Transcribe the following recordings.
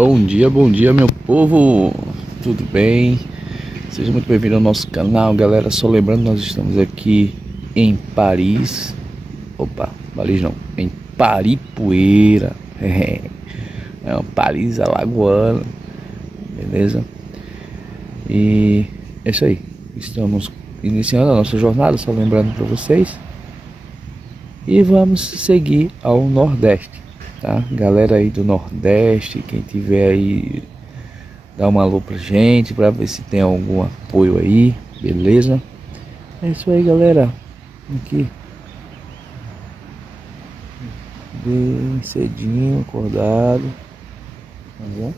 Bom dia, meu povo, tudo bem? Seja muito bem-vindo ao nosso canal, galera. Só lembrando, nós estamos aqui em Paris. Paris não, em Paripueira. É um Paris alagoano, beleza? E é isso aí. Estamos iniciando a nossa jornada, só lembrando para vocês. E vamos seguir ao Nordeste, tá? Galera aí do Nordeste, quem tiver aí, dá uma alô pra gente, pra ver se tem algum apoio aí, beleza? É isso aí, galera. Aqui bem cedinho, acordado, tá bom?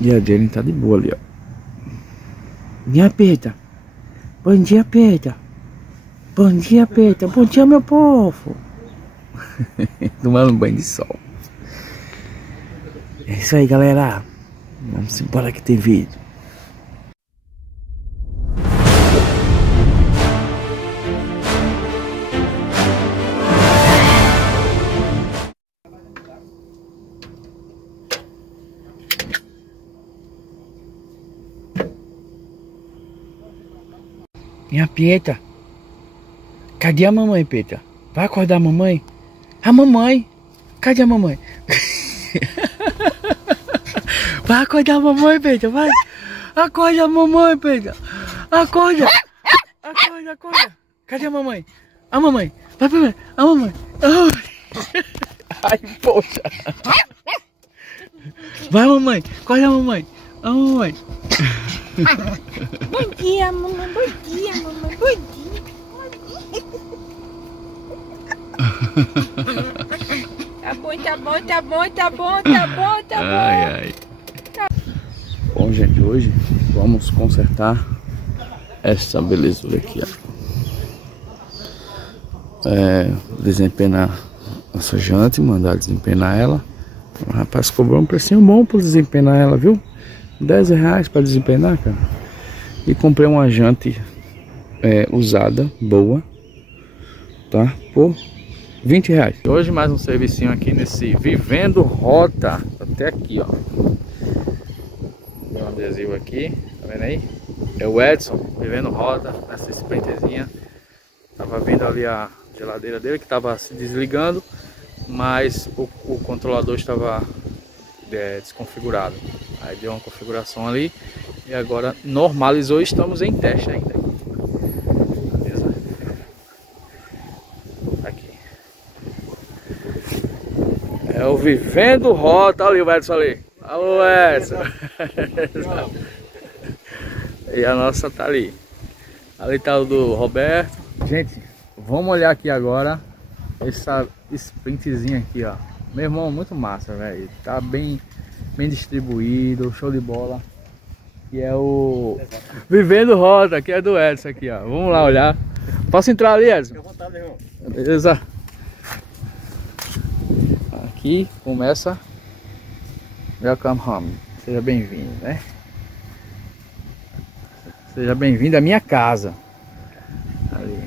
E a Jenny tá de boa ali, ó. Minha Peta. Bom dia, Peta. Bom dia, Peta. Bom dia, meu povo. Tomando banho de sol. É isso aí, galera. Vamos embora que tem vídeo. Minha Peta. Cadê a mamãe, Peta? Vai acordar a mamãe? A mamãe. Cadê a mamãe? Vai acordar a mamãe, Peta, vai. Acorda a mamãe, Peta. Acorda. Acorda. Cadê a mamãe? A mamãe. Vai pra mim. A mamãe. Ai, poxa. Vai, mamãe. Acorda a mamãe. A mamãe. Bom dia, mamãe. Bom dia, mamãe. Bom dia. Tá bom. Ai. Bom, gente, hoje vamos consertar essa belezura aqui, ó. Desempenar essa janta e mandar desempenar ela. O rapaz cobrou um precinho bom para desempenar ela, viu? R$10 para desempenar, cara. E comprei uma jante usada, boa, tá? Por R$20. Hoje mais um servicinho aqui nesse Vivendo Rota. Até aqui, ó. Tem um adesivo aqui, tá vendo aí? É o Edson, Vivendo Rota, nessa sprinterzinha. Tava vendo ali a geladeira dele que tava se desligando, mas o controlador estava desconfigurado. Aí deu uma configuração ali e agora normalizou. Estamos em teste ainda. Beleza? Aqui é o Vivendo Rota. Olha ali o Edson ali. Alô, Edson. E a nossa tá ali. Ali tá o do Roberto. Gente, vamos olhar aqui agora essa sprintzinha aqui, ó. Meu irmão, muito massa, velho. Tá bem distribuído, show de bola. E é o Vivendo Rota, que é do Edson aqui, ó. Vamos lá olhar. Posso entrar ali, Edson? Fica à vontade, irmão. Beleza. Aqui começa. Welcome home. Seja bem-vindo, né? Seja bem-vindo à minha casa. Ali.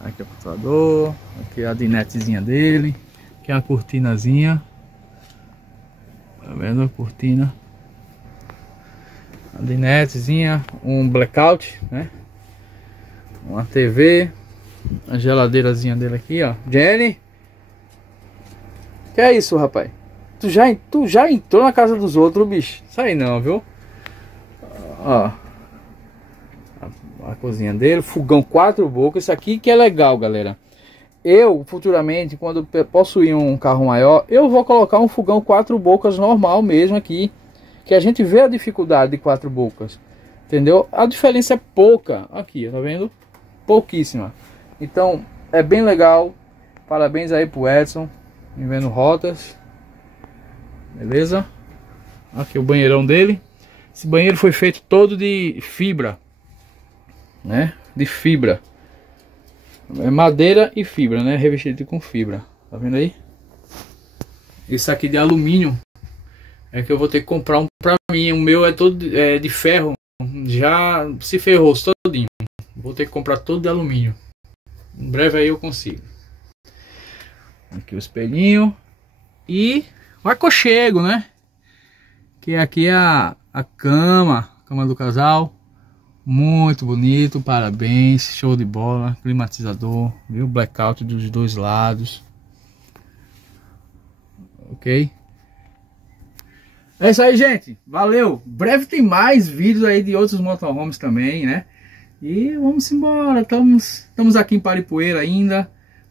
Aqui é o computador. Aqui é a dinetezinha dele. Aqui é a cortinazinha. Tá vendo a cortina? A dinetezinha. Um blackout, né? Uma TV. A geladeirazinha dele aqui, ó. Jenny! Que é isso, rapaz? Tu já entrou na casa dos outros, bicho. Isso aí não, viu? Ó. A cozinha dele. Fogão 4 bocas. Isso aqui que é legal, galera. Eu, futuramente, quando possuir um carro maior, eu vou colocar um fogão 4 bocas normal mesmo aqui. Que a gente vê a dificuldade de 4 bocas. Entendeu? A diferença é pouca. Aqui, tá vendo? Pouquíssima. Então, é bem legal. Parabéns aí pro Edson. Vivendo Rotas. Beleza? Aqui o banheirão dele. Esse banheiro foi feito todo de fibra, né? De fibra. É madeira e fibra, né? Revestido com fibra. Tá vendo aí? Esse aqui de alumínio é que eu vou ter que comprar um pra mim. O meu é todo de ferro. Já se ferrou todinho. Vou ter que comprar todo de alumínio. Em breve aí eu consigo. Aqui o espelhinho. E o aconchego, né? Que aqui é a cama do casal. Muito bonito, parabéns, show de bola. Climatizador, viu? Blackout dos dois lados. Ok? É isso aí, gente. Valeu. Breve tem mais vídeos aí de outros motorhomes também, né? E vamos embora. Estamos aqui em Paripueira ainda,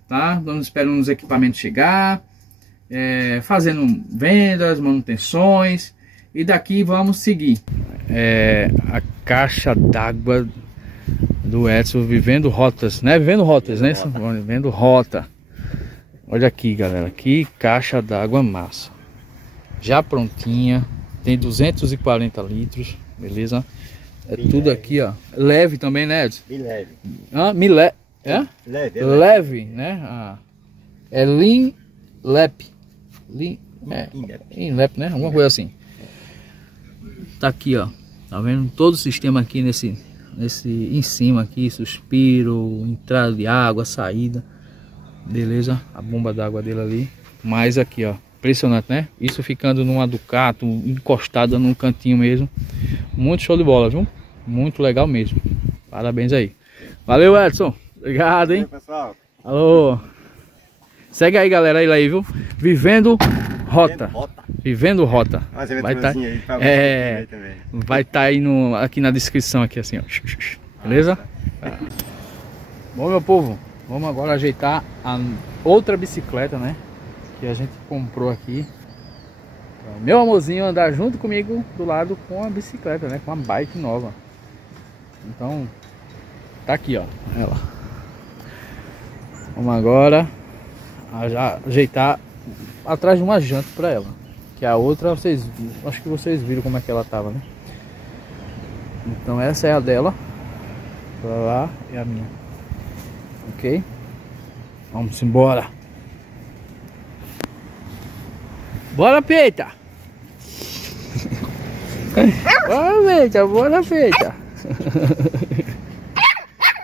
tá? Estamos esperando os equipamentos chegar, fazendo vendas, manutenções. E daqui vamos seguir. A caixa d'água do Edson vivendo rotas, né? Vivendo rotas, né? Vivendo rota. Olha aqui, galera. Que caixa d'água massa. Já prontinha. Tem 240 litros. Beleza? Tudo leve. Aqui, ó. Leve também, né, Edson? Bem leve. É? Leve. Leve, né? É Lean Lap. Lean Lap, né? Alguma coisa assim. Tá aqui, ó. Tá vendo todo o sistema aqui nesse em cima aqui, suspiro, entrada de água, saída. Beleza? A bomba d'água dele ali. Mas aqui, ó, impressionante, né? Isso ficando numa Ducato, encostada num cantinho mesmo. Muito show de bola, viu? Muito legal mesmo. Parabéns aí. Valeu, Edson. Obrigado, hein? Valeu, pessoal. Alô. Segue aí, galera, aí, viu? Vivendo Rota. Vivendo Rota. Vai estar aí aqui na descrição, aqui assim, ó. Beleza? Bom, meu povo, vamos agora ajeitar a outra bicicleta, né? Que a gente comprou aqui. Meu amorzinho andar junto comigo do lado com a bicicleta, né? Com a bike nova. Então, tá aqui, ó. Ela. Vamos agora ajeitar atrás de uma janta para ela. Que a outra, acho que vocês viram como é que ela tava, né? Então essa é a dela. Pra lá é a minha. Ok? Vamos embora. Bora, peita! Bora, peita! Bora, peita!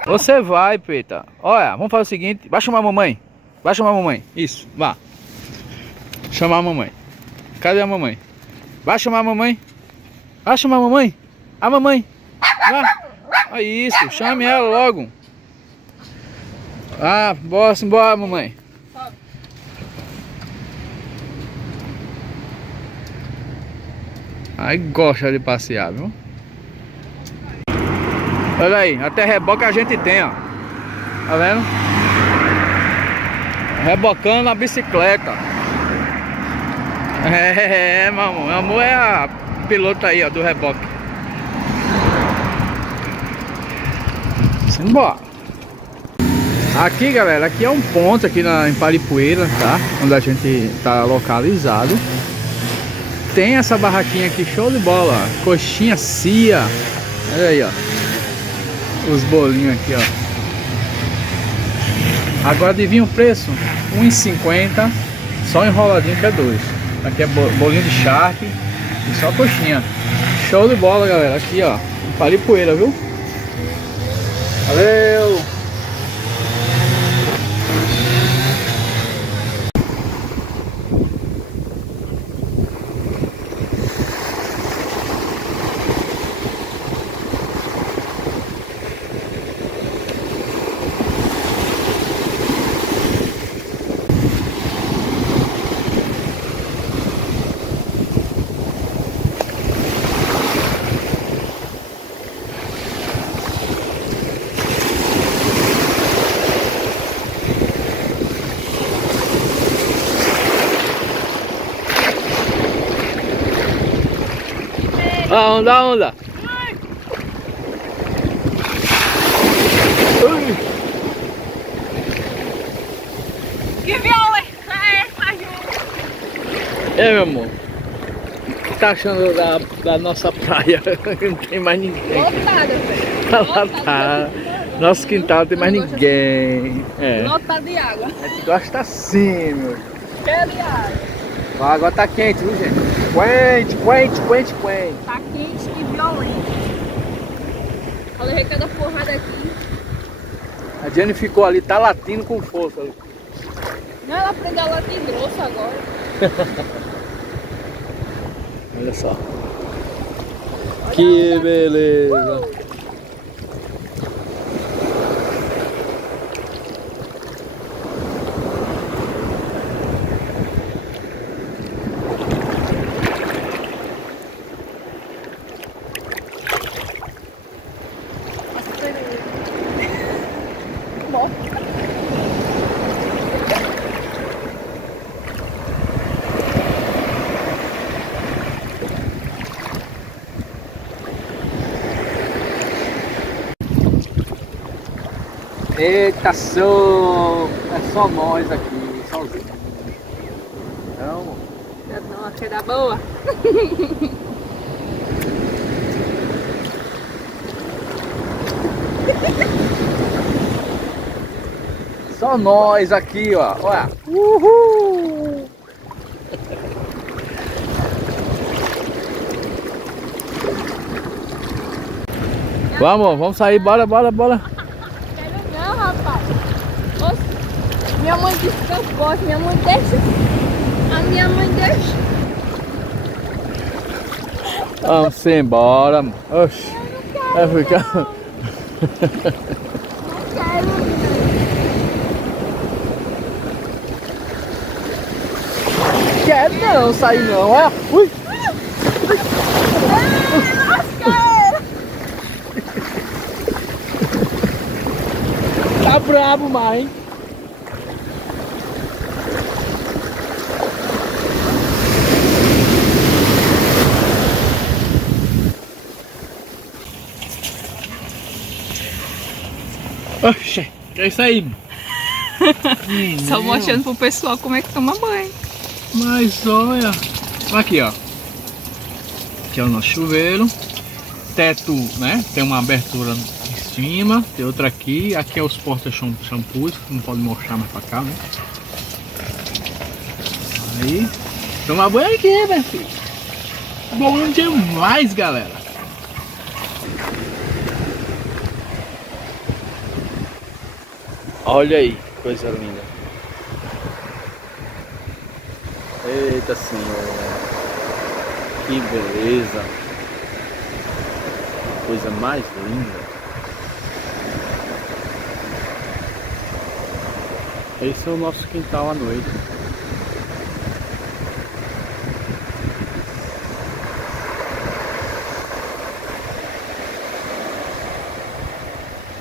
Você vai, peita. Olha, vamos fazer o seguinte. Vai chamar a mamãe. Vai chamar a mamãe. Isso, vá. Chamar a mamãe. Cadê a mamãe? Vai chamar a mamãe. Vai chamar a mamãe. A mamãe. Vá. Isso, chame ela logo. Bora embora, mamãe. Aí gosta de passear, viu? Olha aí, até reboque a gente tem, ó. Tá vendo? Rebocando a bicicleta. Meu amor é a pilota aí, ó, do reboque. Simbora. Aqui, galera, aqui é um ponto aqui em Paripueira, tá? Onde a gente tá localizado. Tem essa barraquinha aqui, show de bola. Coxinha Cia. Olha aí, ó. Os bolinhos aqui, ó. Agora adivinha o preço? R$1,50. Só enroladinho que é 2. Aqui é bolinho de charque e só coxinha. Show de bola, galera. Aqui, ó. Paripueira, viu? Valeu! A onda. Que viola é essa, Ju? Meu amor, o que tá achando da nossa praia? Não tem mais ninguém. Lotada, velho. Tá. Nosso quintal não tem mais ninguém. Lotado de água. A gente gosta assim, meu. Cheio de água. A água tá quente, viu, gente? Quente. Tá quente e violento. Eu levei cada porrada aqui. A Jenny ficou ali, tá latindo com força ali. Não, ela aprendeu a latir grosso agora. Olha só. Que beleza. Bom. Eita, só é só nós aqui, sozinhos. Então, Já dá uma queda boa. só nós aqui, ó. Olha. Uhul! Vamos sair, bora. Quero não, rapaz. Oxe, minha mãe disse que eu posso, minha mãe deixa. A minha mãe deixa. Vamos embora. Oxi. Eu não Vai quero, ficar. não quero, não. Quer não sair não, olha. Ui. Tá brabo, mãe. Oxe, que é isso aí? Só mostrando pro pessoal como é que toma banho. Mas olha, aqui ó, aqui é o nosso chuveiro, teto, né, tem uma abertura em cima, tem outra aqui é os porta-shampoos, que não pode mostrar mais pra cá, né. Aí, toma banho aqui, meu filho, bom demais, galera. Olha aí, coisa linda. Eita senhora, que beleza, coisa mais linda. Esse é o nosso quintal à noite.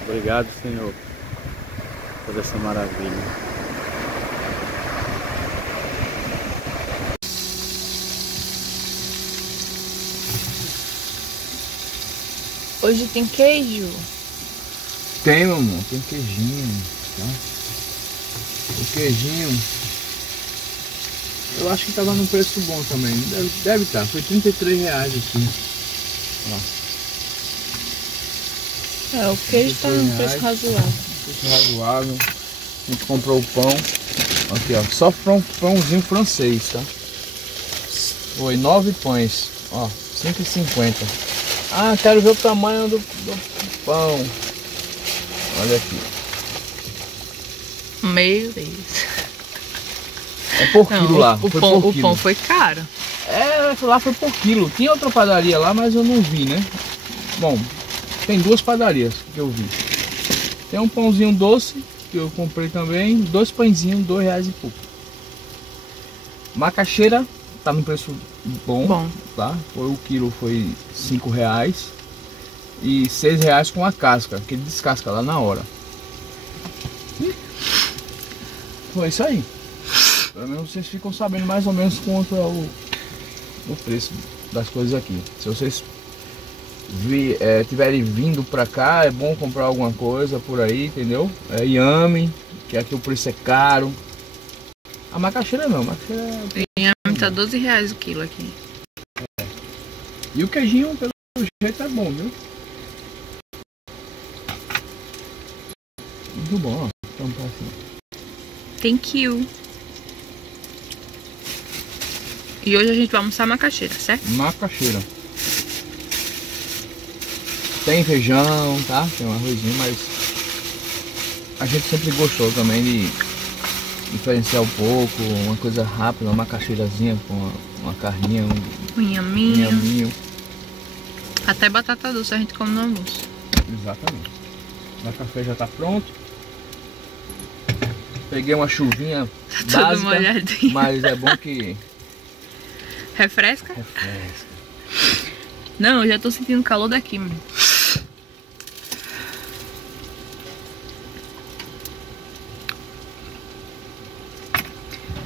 Obrigado, Senhor, por essa maravilha. Hoje tem queijo. Tem, meu amor, tem queijinho, tá? O queijinho, eu acho que tava num preço bom também. Deve estar, foi R$33 aqui. Ó. É, o queijo tá num preço razoável. Preço razoável. A gente comprou o pão. Aqui, ó, só pãozinho francês, tá? Foi 9 pães, ó, R$5,50. Ah, quero ver o tamanho do pão. Olha aqui. Meu Deus. É por quilo lá. O pão foi caro. É, lá foi por quilo. Tinha outra padaria lá, mas eu não vi, né? Bom, tem duas padarias que eu vi. Tem um pãozinho doce que eu comprei também. 2 pãezinhos, R$2 e pouco. Macaxeira tá no preço bom. Tá? O quilo foi R$5 e R$6 com a casca, que ele descasca lá na hora. Foi isso aí. Pelo menos vocês ficam sabendo mais ou menos quanto é o preço das coisas aqui. Se vocês tiverem vindo pra cá, é bom comprar alguma coisa por aí, entendeu? É Yami, que aqui o preço é caro. A macaxeira não, a macaxeira Yami tá R$12 o quilo aqui. E o queijinho, pelo jeito, é bom, viu? Muito bom, ó. Então, tá assim. Thank you. E hoje a gente vai almoçar macaxeira, certo? Macaxeira. Tem feijão, tá? Tem um arrozinho, mas a gente sempre gostou também diferenciar um pouco, uma coisa rápida, uma macaxeirazinha com uma carninha, um inhaminho. Até batata doce a gente come no almoço. Exatamente. O café já tá pronto. Peguei uma chuvinha Tá básica, molhadinho. mas é bom que refresca. refresca. Não, eu já tô sentindo calor daqui, mano.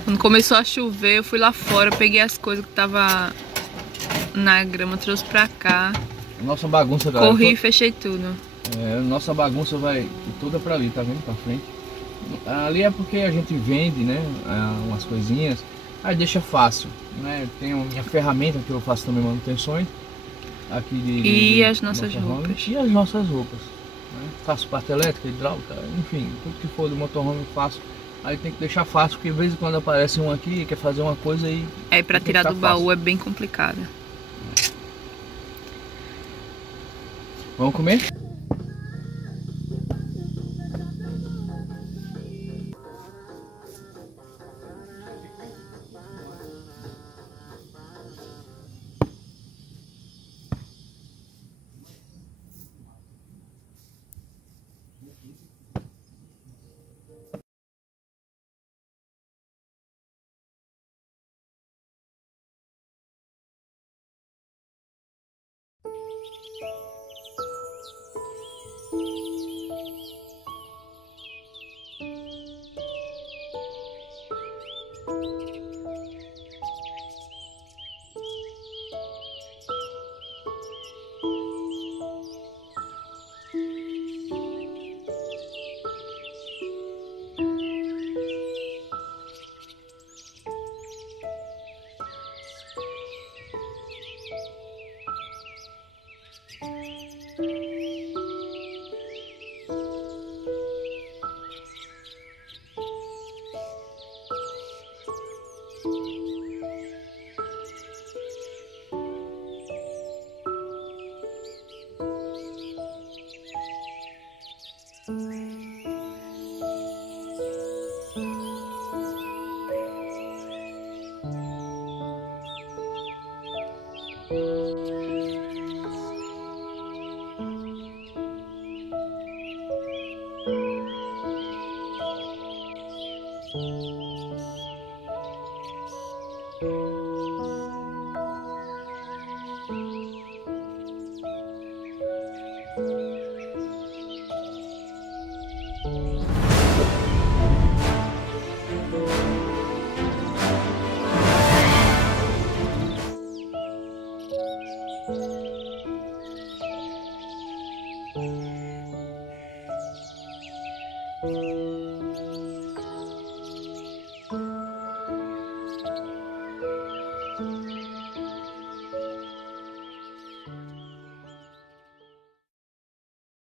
Quando começou a chover, eu fui lá fora, peguei as coisas que tava na grama, trouxe pra cá. Nossa bagunça, galera. Corri e fechei tudo. Nossa bagunça vai toda pra ali, tá vendo? Pra frente. Ali é porque a gente vende, né? Umas coisinhas. Aí deixa fácil, né? Tenho minha ferramenta que eu faço também manutenções. Aqui E as nossas roupas. E as nossas roupas. Né? Faço parte elétrica, hidráulica, enfim, tudo que for do motorhome eu faço. Aí tem que deixar fácil, porque de vez em quando aparece um aqui, quer fazer uma coisa e... É, pra tirar do baú é bem complicado. Vamos comer?